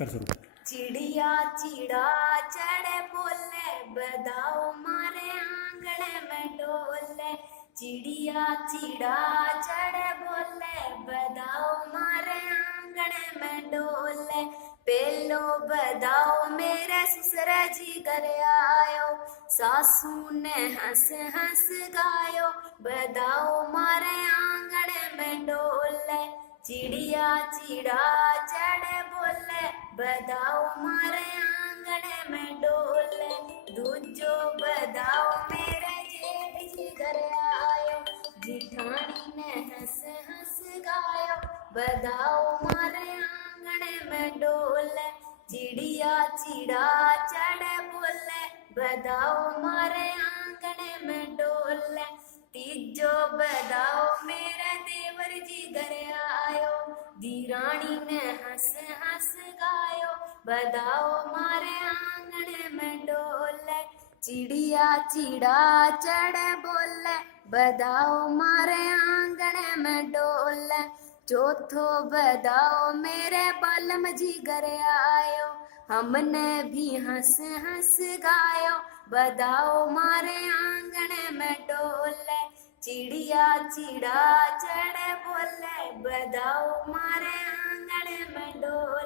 कर शुरू। चिड़िया चिड़ा चढ़े बोले बदाओ मारे आंगन में डोले। चिड़िया चिड़ा चढ़े बोले बदाओ मारे आंगन में डोले। पेलो बदाओ मेरे ससुर जी घर आयो, सासू ने हंस हंस गायो बदाओ मारे आंगन में डोले। चिड़िया चिड़ा चढ़े बोले बदाओ मारे आंगन में डोले। दूजो बदाओ मेरे जेठ जी घर आयो, जिठानी ने हंस हंस गायो बदाओ मारे आंगन में डोले। चिड़िया चिड़ा चढ़े बोले बदाओ मारे आंगन में डोले। तीजो बदाओ मेरे देवर जी घर आयो, दीरानी ने हंस हंस गायो बदाओ मारे आंगन में डोले। चिड़िया चिड़ा चढ़े बोले बदाओ मारे आंगन में डोले। चौथो बदाओ मेरे बालम जी घर आयो, हमने भी हंस हंस गायो बदाओ मारे आंगन में डोले। चिड़िया चिड़ा चढ़े बोले बदाओ मारे आंगन में डोले।